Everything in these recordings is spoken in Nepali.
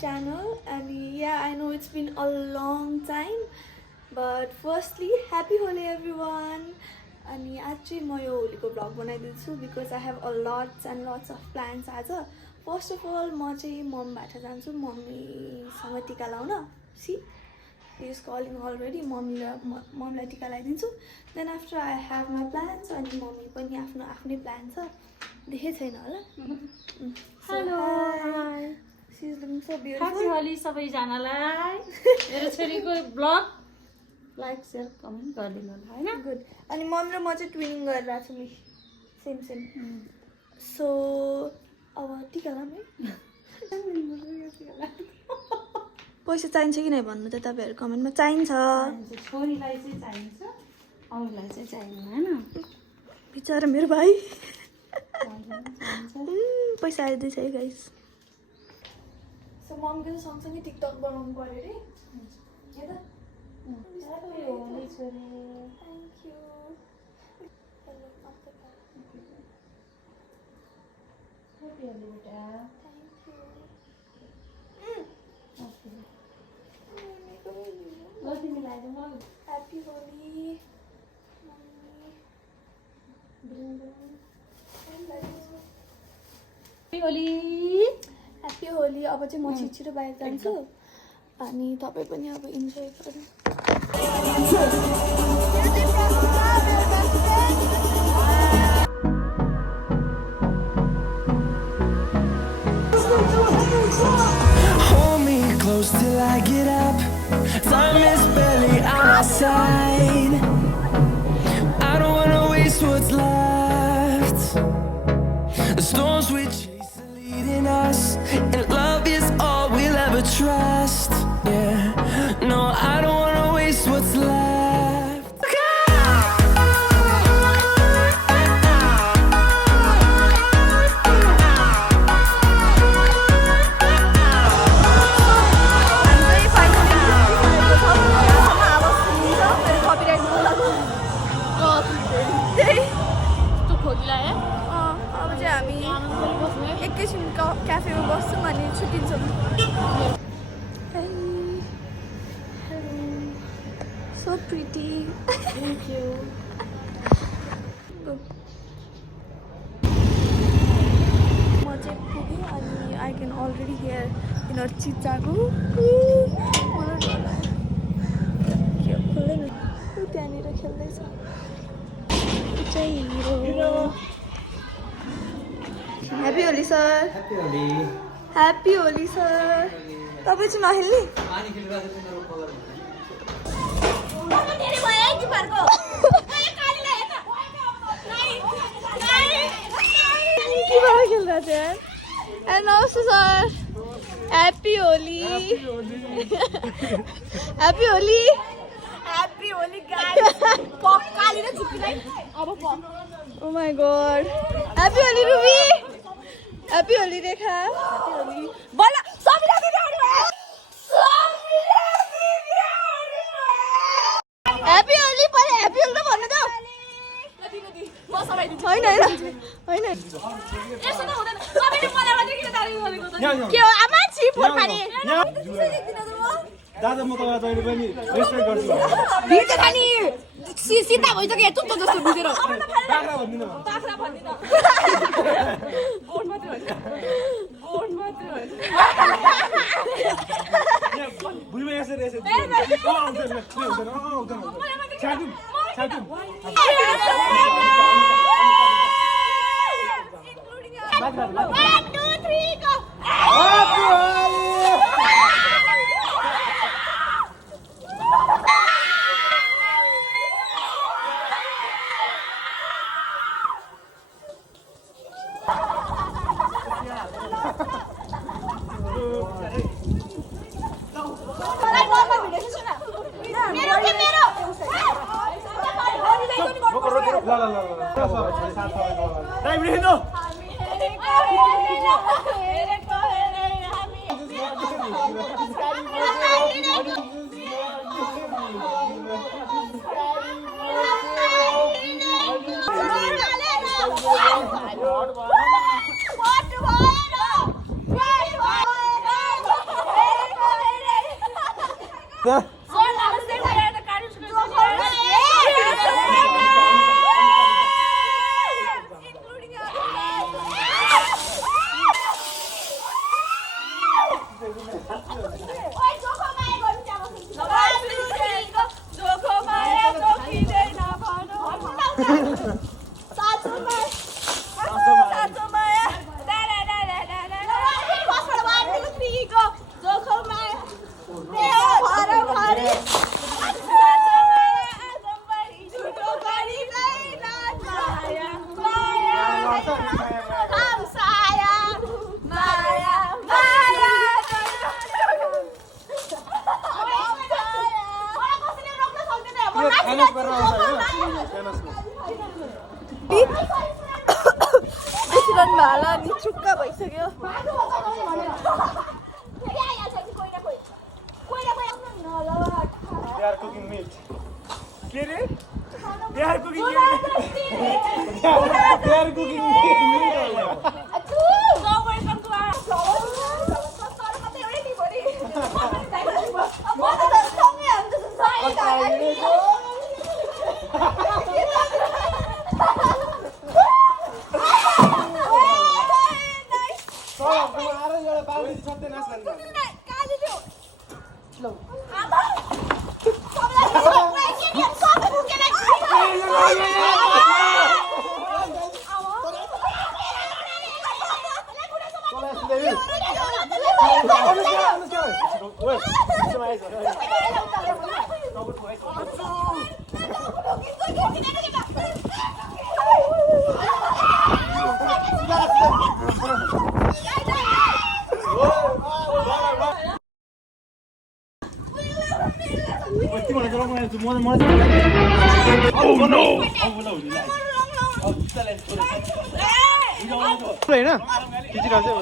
channel. And yeah, I know it's been a long time, but firstly, happy Holi everyone. And actually, my Holi ko vlog बनाइदिन्छु because I have a lots and lots of plans आज. First of all, म चाहिँ मम बाट जान्छु मम्मीसँग टिका लाउन. See, he is calling already. मम्मीलाई टिका लगाइदिन्छु. Then after I have my plans अनि मम्मी पनि आफ्नै प्लान छ. देखे छैन होला. Hello. Hi. She is looking so beautiful. Happy Holi सबैजनालाई. मेरो छोरीको ब्लग लाइक शेयर कमेन्ट गरिदिनु होला हैन. Good. अनि मम र म चाहिँ ट्विनिङ गरिरहेको छु नि. सेम. So अब टिका लाउने. पैसा चाहिन्छ कि नै भन्नु त तपाईहरु कमेन्टमा. चाहिन्छ. छोरीलाई चाहिँ चाहिन्छ. अरूलाई चाहिँ चाहिदैन हैन. बिचारा मेरो भाइ. पैसा आइदै छ है गाइस. सो ममले चाहिँ सँगसँगै टिकटक बनाउनु पर्यो रे. के त? Happy Holi छोरी. Thank you. Hello, Happy Holi बेटा. Thank you. Happy Holi. Happy Holi. Happy Holi. अब चाहिँ म छिटो बाहिर जान्छु अनि तपाई पनि अब इन्जोय गर्नु. Hold me close till I get up. Time is barely on our side. I don't wanna waste what's left. The storms we chase are leading us, and love is all we'll ever trust. Yeah, no, I don't wanna waste what's left. क्याफेमा बस्छौँ अनि छुट्टिन्छौँ. So pretty. Thank you. म चाहिँ पुगेँ अनि I can already hear यिनीहरू चिच्चाएको. त्यहाँनिर खेल्दैछ. चाहिँ hero. Happy Holi sir. Happy Holi. Happy Holi sir. तपाईं चाहिँ नखेल्ने? पानी खेलिरहेको छ मेरो कलर. धेरै भयो है तिमीहरुको. काली लाग्यो त. के भएर खेल्दै छ यार? And also sir. Happy Holi. Happy Holi. Happy Holi guys. पक काली र झुक्किँदै. अब पक. Oh my god. Happy Holi Ruby. Happy Holi Rekha. Happy Holi. बोला सबिना दिदी आउनु भयो. सबिना दिदी आउनु भयो. Happy Holi पर Happy Holi त भन्नु त. म सबै दिन्छु. हैन. यसो त हुँदैन. सबैले मलाई मात्रै किन तारिफ गरेको त? के हो आमा छि फोन पानी. दादा म तपाईलाई जहिले पनि रेस्पेक्ट गर्छु. भिड खानी सीता भइसक्यो चुप्प जस्तो बुझेर. बाख्रा भन्दिन. बाख्रा भन्दिन. गोड मात्र भन्छ. भुइँमा यसरी आउँदैन. छाटुम. 1 2 3 go. Happy Holi. खानस गरेर आउँछ बेसिरहनु भयो होला अनि चुक्क भइसक्यो They are cooking meat. के रे? They are cooking meat. They are cooking meat. Oh no! होइन खिचिरहेको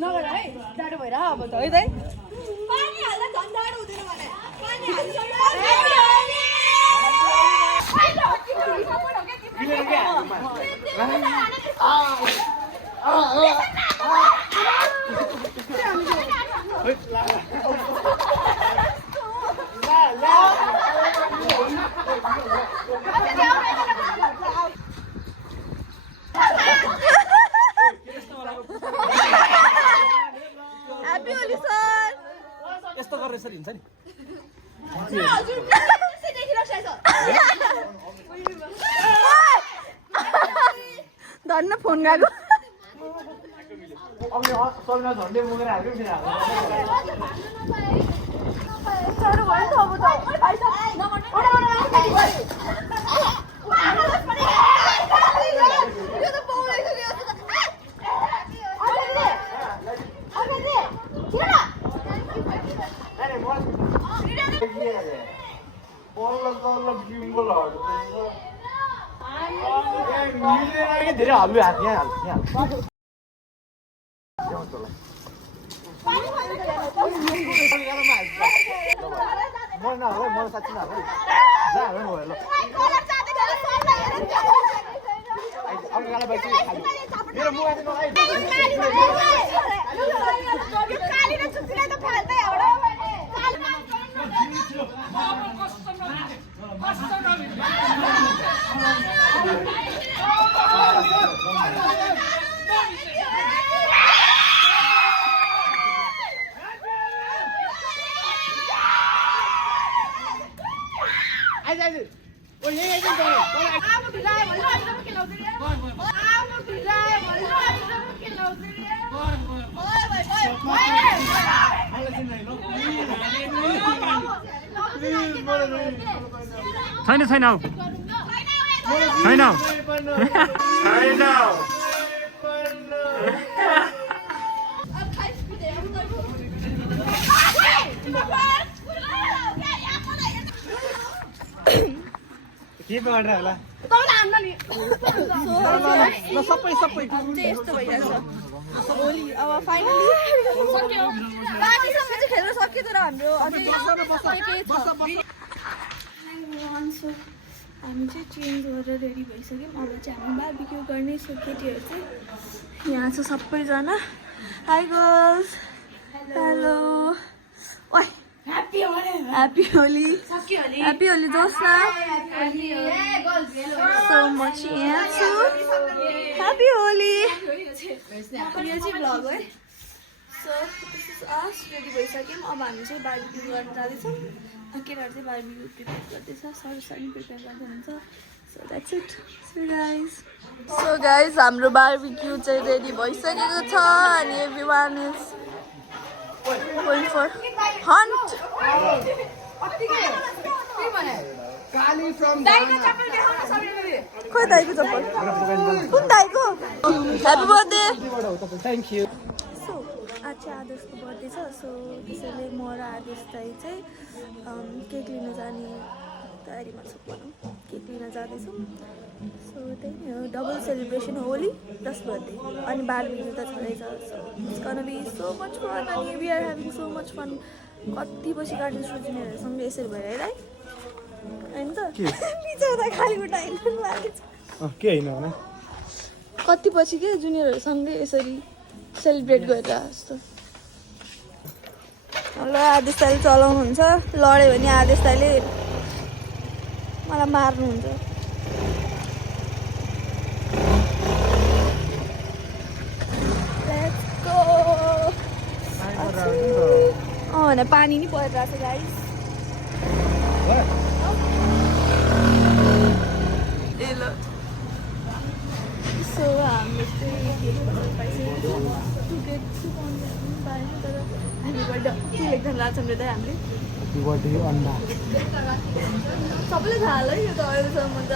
नगर है डाडो भएर अब त है दाइ पानी हाल्दा झन् डाडो हुँदैन भने पानी Happy Holi sir. यस्तो गरेर यसरी हिँड्छ नि धन्न फोन गएको अब यो सल्ना झन्डे मुगेर हाल्यो नि धेरै हाल्यो हात यहाँ म नहाल्दै म साँच्ची नहाल्दै जहाँ हाल्नु भयो ल अरू गाला बाइक मेरो मुगा छैन छैन के गरेर होला ल सबै यस्तो भइरहेछ होली अब फाइनली सक्यो पार्टीसँग चाहिँ खेल्न सक्यो तर हाम्रो अझै सो हामी चाहिँ चेन्ज गरेर रेडी भइसक्यौँ अब चाहिँ हामी बार्बिक्यू गर्ने सो केटीहरू चाहिँ यहाँ छ सबैजना हाई गर्ल्स हेलो ओइ ह्याप्पी होली दोस्त सो म चाहिँ यहाँ छु ह्याप्पी होली यो चाहिँ भ्लग है so this is us ready भइसक्यौँ अब हामी चाहिँ बार्बिक्यू गर्न जाँदैछौँ केटाहरू चाहिँ बार्बिक्यू प्रिपेयर गर्दैछ सरसरी प्रिपेयर गर्दै हुन्छ so that's it so guys हाम्रो बार्बिक्यू चाहिँ रेडी भइसकेको छ अनि everyone is going for hunt. Koi dai ko chappal? Kun dai ko? Happy birthday. Thank you. So, आज चाहिँ आदेशको बर्थडे छ सो त्यसैले म र आदेश दाइ चाहिँ केक लिन जाने तयारीमा छु भनौँ केक लिन जाँदैछौँ सो त्यही नै हो double celebration Holi plus birthday अनि बार्बिक्यू त छँदैछ so it's gonna be so much fun अनि we are having so much fun कति पछि काट्नु जुनियरहरूसँग यसरी भएर है होइन त बिचरा खाली उठाइनु लागेको छ के होइन भने कति पछि के जुनियरहरूसँगै यसरी सेलिब्रेट गरेर जस्तो ल आदेश दाइले चलाउनुहुन्छ लड्यो भने आदेश दाइले मलाई मार्नुहुन्छ भने पानी नि परिरहेको छ गाइस ए ल सो हामीले चाहिँ के लेख्न लाग्छौँ त हामीले सबैले थाहा होला यो त अहिलेसम्म त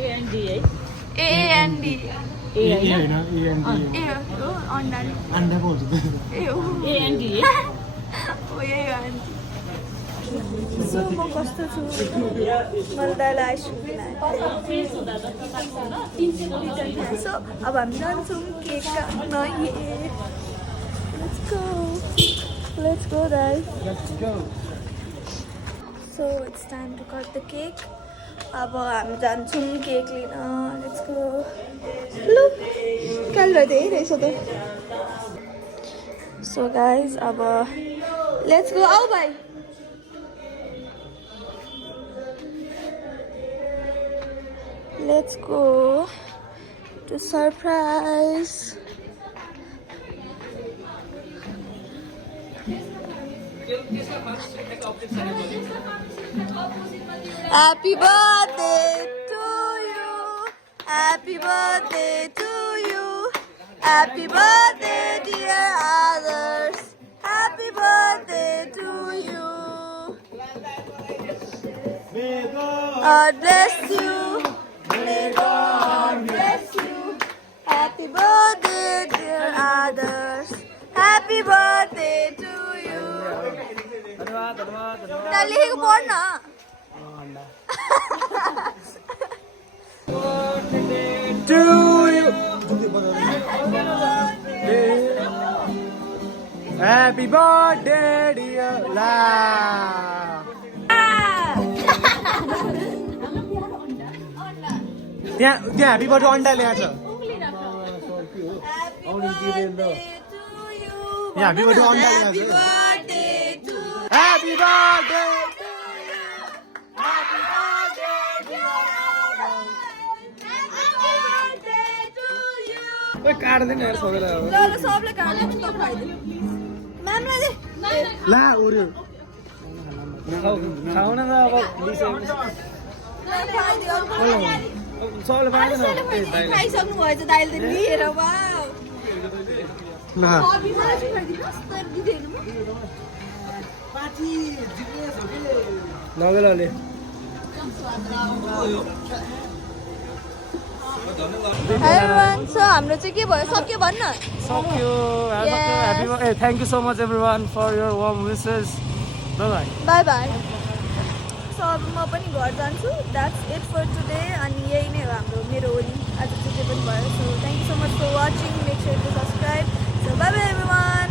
एएनडी है एएनडी ए एएनडी सो म कस्तो छु मैले दाइलाई आइसक्रिम सो अब हामी जान्छौँ केक काट्न Let's go guys. So it's time to cut the cake. अब हामी जान्छौँ केक लिन लेट्स गो लु क्यालेन्डर धेरै रहेछ त सो गाइज अब लेट्स गो आऊ भाइ let's go to surprise Happy birthday to you. Happy birthday to you. Happy birthday, dear others. Happy birthday to you. God bless you. May God bless you. Happy birthday, dear others. Happy birthday to you. Tell born na. To you. Happy birthday, dear La. त्यहाँ ह्याप्पी बर्थडे अन्डा ल्याएको छ यहाँ ह्याप्पी बर्थडे अन्डा ल्याएको छ ह्याप्पी बर्थडे काट्दैन यार सबैलाई ल सबले काट्नु त खाइदिनु म्यामलाई दे ला उर्यो खाउन न अब सबैले पाएन खाइसक्नु भएछ दाइले त लिएर वाउ ना लगेलले everyone so हाम्रो चाहिँ के भयो सक्यो भन्न सक्यो thank you so much everyone for your warm wishes bye bye bye so अब म पनि घर जान्छु द्याट्स इट फर टुडे अनि यही नै हो हाम्रो मेरो होली आज चाहिँ जे पनि भयो so thank you so much for watching make sure to subscribe so bye bye everyone